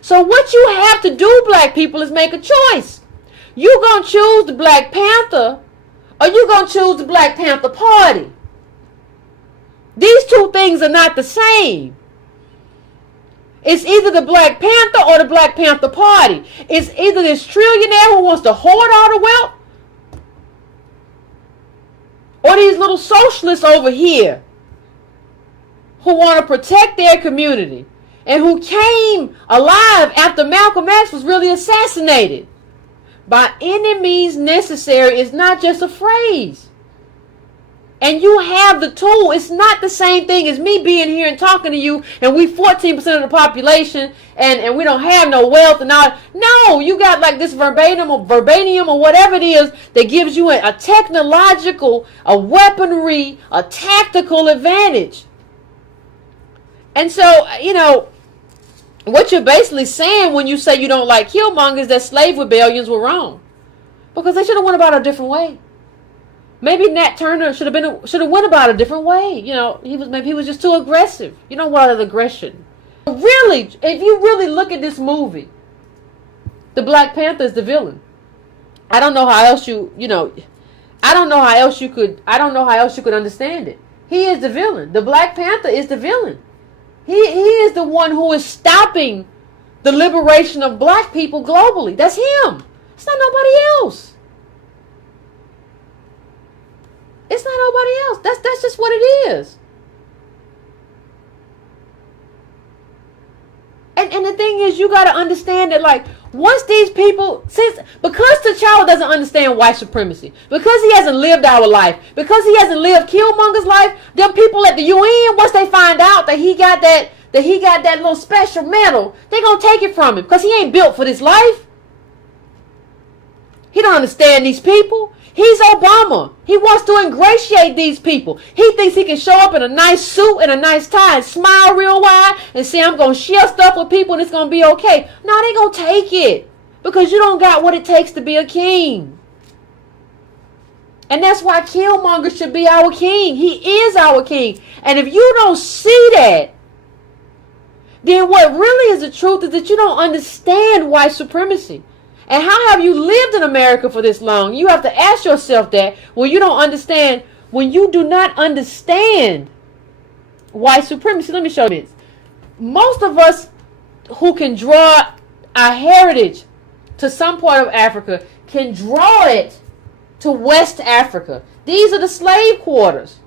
So what you have to do, black people, is make a choice. You gonna choose the Black Panther, or you gonna choose the Black Panther Party? These two things are not the same. It's either the Black Panther or the Black Panther Party. It's either this trillionaire who wants to hoard all the wealth, or these little socialists over here who want to protect their community and who came alive after Malcolm X was really assassinated. By any means necessary is not just a phrase. And you have the tool. It's not the same thing as me being here and talking to you and we 14% of the population and we don't have no wealth and all. No, you got like this verbanium or whatever it is that gives you a technological, a weaponry, a tactical advantage. And so, you know, what you're basically saying when you say you don't like Killmonger is that slave rebellions were wrong. Because they should have went about it a different way. Maybe Nat Turner should have went about it a different way. You know, maybe he was just too aggressive. You know what is aggression? Really, if you really look at this movie, the Black Panther is the villain. I don't know how else I don't know how else you could understand it. He is the villain. The Black Panther is the villain. He is the one who is stopping the liberation of black people globally. That's him. It's not nobody else. It's not nobody else. That's just what it is. And the thing is, you got to understand that, like, once these people, because T'Challa doesn't understand white supremacy, because he hasn't lived our life, because he hasn't lived Killmonger's life, them people at the UN, once they find out that he got that little special medal, they gonna take it from him, because he ain't built for this life. He don't understand these people. He's Obama. He wants to ingratiate these people. He thinks he can show up in a nice suit and a nice tie and smile real wide and say, I'm going to share stuff with people and it's going to be okay. No, they going to take it because you don't got what it takes to be a king. And that's why Killmonger should be our king. He is our king. And if you don't see that, then what really is the truth is that you don't understand white supremacy. And how have you lived in America for this long? You have to ask yourself that when you don't understand, when you do not understand white supremacy. Let me show you this. Most of us who can draw our heritage to some part of Africa can draw it to West Africa. These are the slave quarters.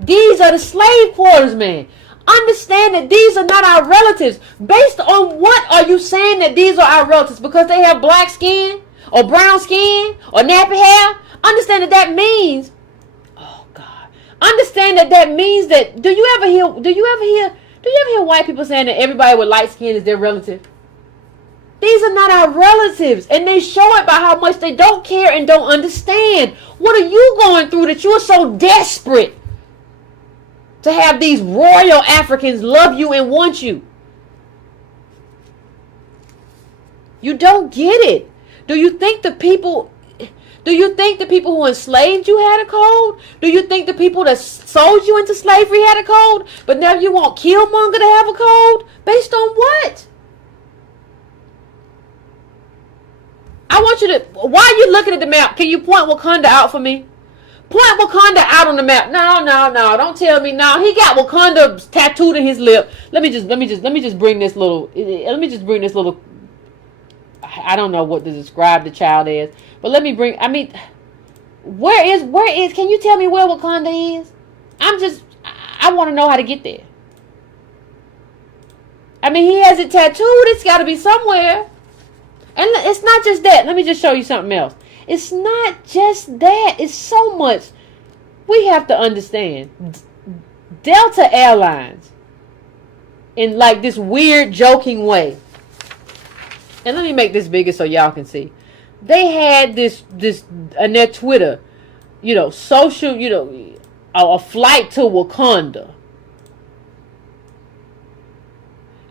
These are the slave quarters, man. Understand that these are not our relatives. Based on what are you saying that these are our relatives? Because they have black skin or brown skin or nappy hair? Understand that means, oh God. Understand that means that, do you ever hear white people saying that everybody with light skin is their relative? These are not our relatives, and they show it by how much they don't care and don't understand. What are you going through that you are so desperate to have these royal Africans love you and want you? You don't get it. Do you think the people who enslaved you had a code? Do you think the people that sold you into slavery had a code? But now you want Killmonger to have a code? Based on what? I want you to, while you're looking at the map, can you point Wakanda out for me? Point Wakanda out on the map. No, don't tell me. No, he got Wakanda tattooed in his lip. Let me just bring this little. I don't know what to describe the child as, but let me bring. I mean, where is? Can you tell me where Wakanda is? I want to know how to get there. I mean, he has it tattooed. It's got to be somewhere. And it's not just that. Let me just show you something else. It's not just that. It's so much. We have to understand. Delta Airlines, in like this weird joking way. And let me make this bigger so y'all can see. They had this on their Twitter, social, a flight to Wakanda.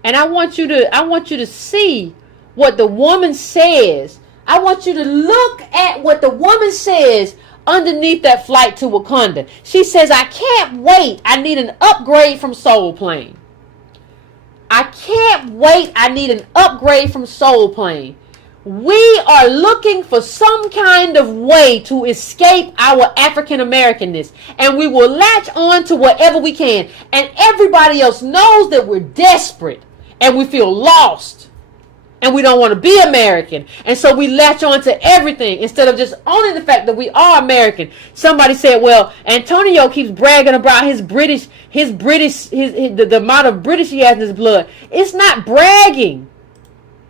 And I want you to see what the woman says. I want you to look at what the woman says underneath that flight to Wakanda. She says, I can't wait. I need an upgrade from Soul Plane. I can't wait. I need an upgrade from Soul Plane. We are looking for some kind of way to escape our African Americanness, and we will latch on to whatever we can. And everybody else knows that we're desperate and we feel lost and we don't want to be American. And so we latch on to everything instead of just owning the fact that we are American. Somebody said, well, Antonio keeps bragging about the amount of British he has in his blood. It's not bragging.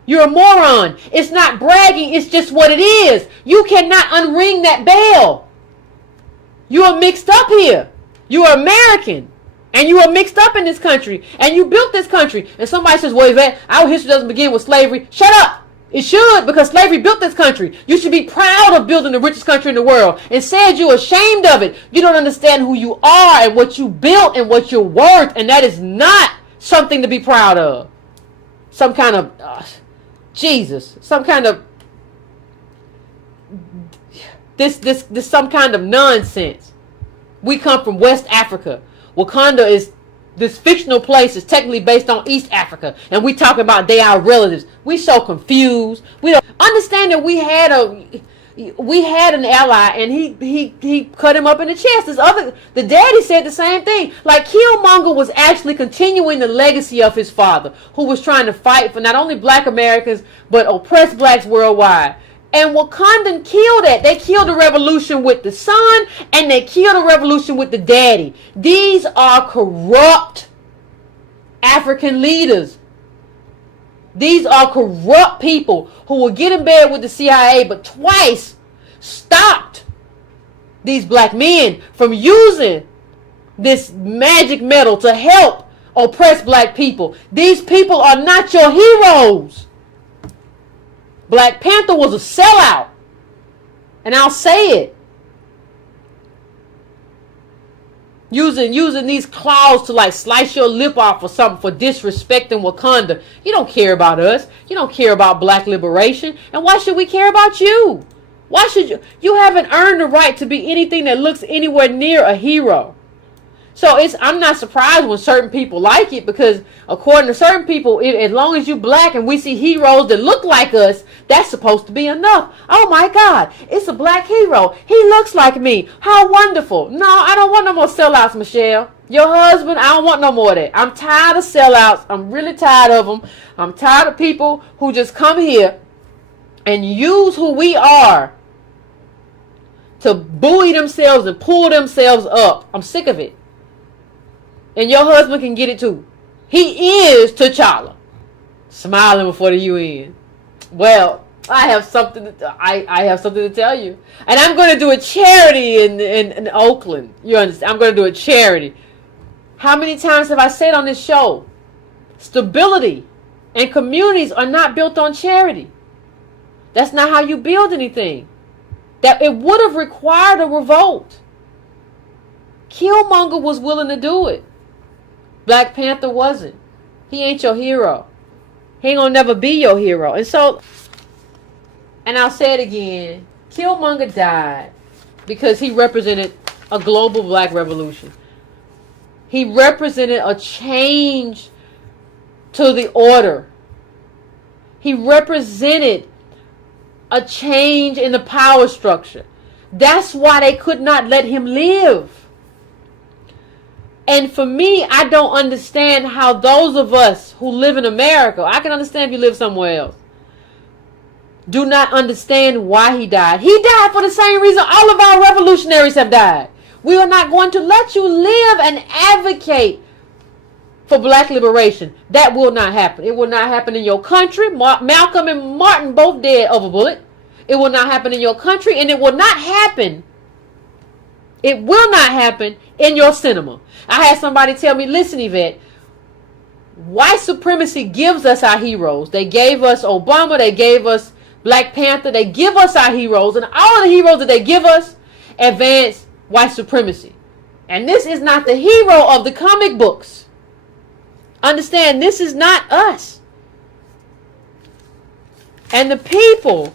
You're a moron. It's not bragging. It's just what it is. You cannot unring that bell. You are mixed up here. You are American. And you are mixed up in this country. And you built this country. And somebody says, well, Yvette, our history doesn't begin with slavery. Shut up. It should, because slavery built this country. You should be proud of building the richest country in the world. Instead, you're ashamed of it. You don't understand who you are and what you built and what you're worth. And that is not something to be proud of. Some kind of... Jesus, some kind of this some kind of nonsense. We come from West Africa. Wakanda is this fictional place is technically based on East Africa, and we talk about they are relatives. We so confused. We don't understand that we had an ally, and he cut him up in the chest. The daddy said the same thing. Like, Killmonger was actually continuing the legacy of his father, who was trying to fight for not only black Americans, but oppressed blacks worldwide. And Wakandan killed that. They killed the revolution with the son, and they killed the revolution with the daddy. These are corrupt African leaders. These are corrupt people who will get in bed with the CIA, but twice stopped these black men from using this magic metal to help oppress black people. These people are not your heroes. Black Panther was a sellout. And I'll say it. Using these claws to like slice your lip off or something for disrespecting Wakanda. You don't care about us. You don't care about black liberation. And why should we care about you? Why should you? You haven't earned the right to be anything that looks anywhere near a hero. So I'm not surprised when certain people like it, because according to certain people, as long as you black and we see heroes that look like us, that's supposed to be enough. Oh my God, it's a black hero. He looks like me. How wonderful. No, I don't want no more sellouts, Michelle. Your husband, I don't want no more of that. I'm tired of sellouts. I'm really tired of them. I'm tired of people who just come here and use who we are to buoy themselves and pull themselves up. I'm sick of it. And your husband can get it too. He is T'Challa. Smiling before the UN. Well, I have something to tell you. And I'm going to do a charity in Oakland. You understand? I'm going to do a charity. How many times have I said on this show, stability and communities are not built on charity. That's not how you build anything. That it would have required a revolt. Killmonger was willing to do it. Black Panther wasn't. He ain't your hero. He ain't gonna never be your hero. And so, and I'll say it again, Killmonger died because he represented a global black revolution. He represented a change to the order. He represented a change in the power structure. That's why they could not let him live. And for me, I don't understand how those of us who live in America, I can understand if you live somewhere else, do not understand why he died. He died for the same reason all of our revolutionaries have died. We are not going to let you live and advocate for black liberation. That will not happen. It will not happen in your country. Malcolm and Martin both dead over bullet. It will not happen in your country, and it will not happen. It will not happen in your cinema. I had somebody tell me, listen, Yvette, white supremacy gives us our heroes. They gave us Obama. They gave us Black Panther. They give us our heroes. And all of the heroes that they give us advance white supremacy. And this is not the hero of the comic books. Understand, this is not us. And the people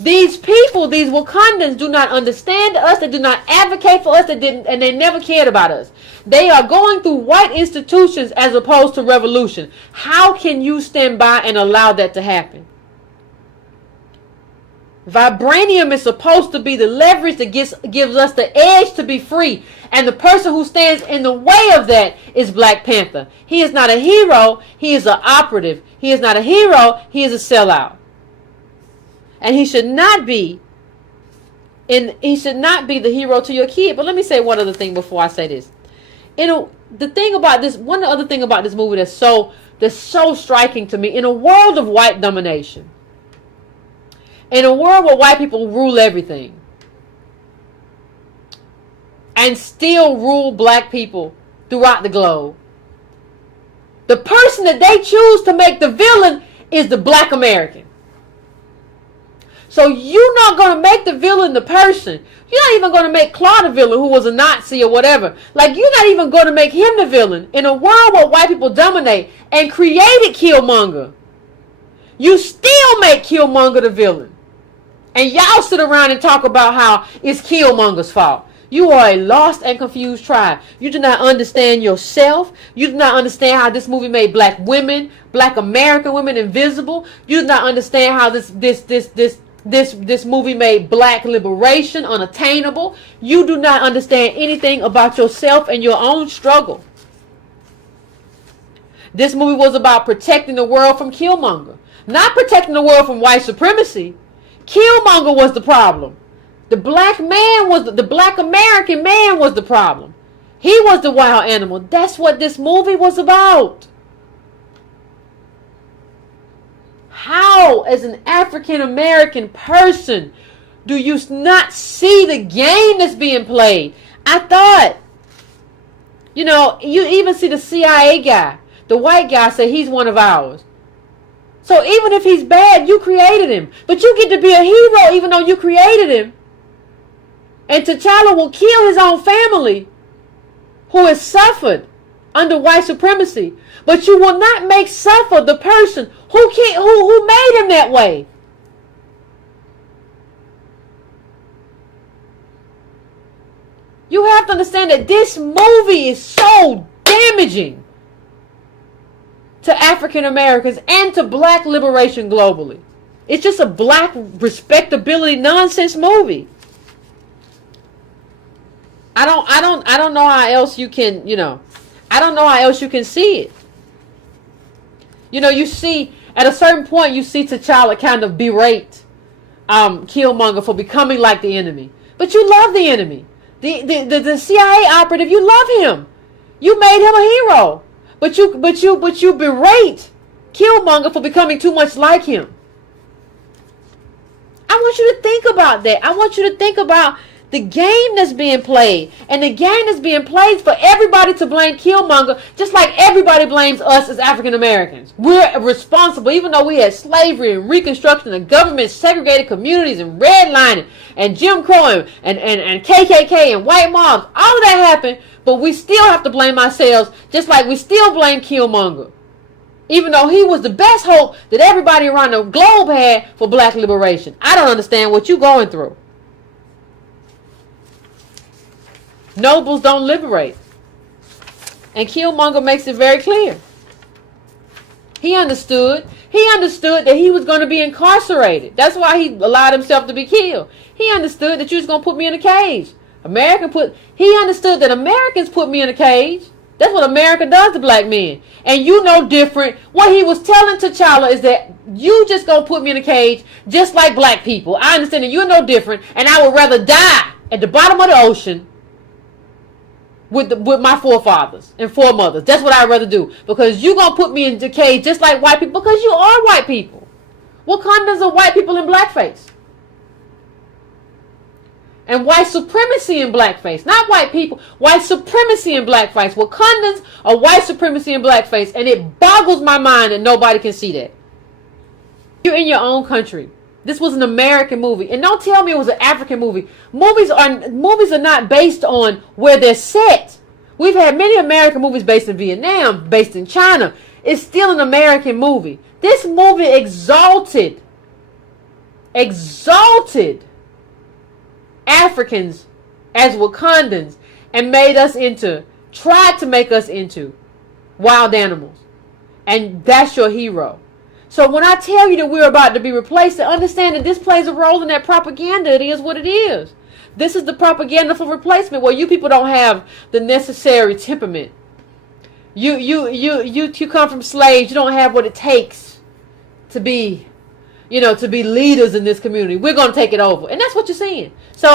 These people, these Wakandans, do not understand us. They do not advocate for us. And they never cared about us. They are going through white institutions as opposed to revolution. How can you stand by and allow that to happen? Vibranium is supposed to be the leverage that gives us the edge to be free. And the person who stands in the way of that is Black Panther. He is not a hero. He is an operative. He is not a hero. He is a sellout. And he should not be the hero to your kid. But let me say one other thing before I say this. The thing about this, one other thing about this movie that's so striking to me, in a world of white domination, in a world where white people rule everything and still rule black people throughout the globe, the person that they choose to make the villain is the Black American. So you're not going to make the villain the person. You're not even going to make Claude the villain, who was a Nazi or whatever. Like, you're not even going to make him the villain. In a world where white people dominate and created Killmonger, you still make Killmonger the villain. And y'all sit around and talk about how it's Killmonger's fault. You are a lost and confused tribe. You do not understand yourself. You do not understand how this movie made black women, black American women, invisible. You do not understand how this movie made black liberation unattainable. You do not understand anything about yourself and your own struggle. This movie was about protecting the world from Killmonger, not protecting the world from white supremacy. Killmonger was the problem. The black man was the black American man was the problem. He was the wild animal. That's what this movie was about. How, as an African American person, do you not see the game that's being played? I thought, you even see the CIA guy, the white guy, say he's one of ours. So even if he's bad, you created him. But you get to be a hero even though you created him. And T'Challa will kill his own family who has suffered under white supremacy. But you will not make suffer the person who made him that way. You have to understand that this movie is so damaging to African Americans and to black liberation globally. It's just a black respectability nonsense movie. I don't know how else you can, I don't know how else you can see it. You see, at a certain point, you see T'Challa kind of berate Killmonger for becoming like the enemy. But you love the enemy. The CIA operative, you love him. You made him a hero. But you berate Killmonger for becoming too much like him. I want you to think about that. I want you to think about the game that's being played. And the game that's being played for everybody to blame Killmonger, just like everybody blames us as African Americans. We're responsible, even though we had slavery and Reconstruction and government segregated communities and redlining and Jim Crow and KKK and white mobs. All of that happened, but we still have to blame ourselves, just like we still blame Killmonger. Even though he was the best hope that everybody around the globe had for black liberation. I don't understand what you're going through. Nobles don't liberate. And Killmonger makes it very clear. He understood. He understood that he was going to be incarcerated. That's why he allowed himself to be killed. He understood that you was going to put me in a cage. He understood that Americans put me in a cage. That's what America does to black men. And you know different. What he was telling T'Challa is that you just going to put me in a cage just like black people. I understand that you're no different. And I would rather die at the bottom of the ocean with my forefathers and foremothers. That's what I'd rather do. Because you're going to put me in the cage just like white people. Because you are white people. Wakandans are white people in blackface. And white supremacy in blackface. Not white people. White supremacy in blackface. Wakandans are white supremacy in blackface. And it boggles my mind that nobody can see that. You're in your own country. This was an American movie. And don't tell me it was an African movie. Movies are not based on where they're set. We've had many American movies based in Vietnam, based in China. It's still an American movie. This movie exalted exalted Africans as Wakandans and tried to make us into wild animals. And that's your hero. So when I tell you that we're about to be replaced, to understand that this plays a role in that propaganda, it is what it is. This is the propaganda for replacement, where you people don't have the necessary temperament. You come from slaves. You don't have what it takes to be, to be leaders in this community. We're going to take it over. And that's what you're seeing. So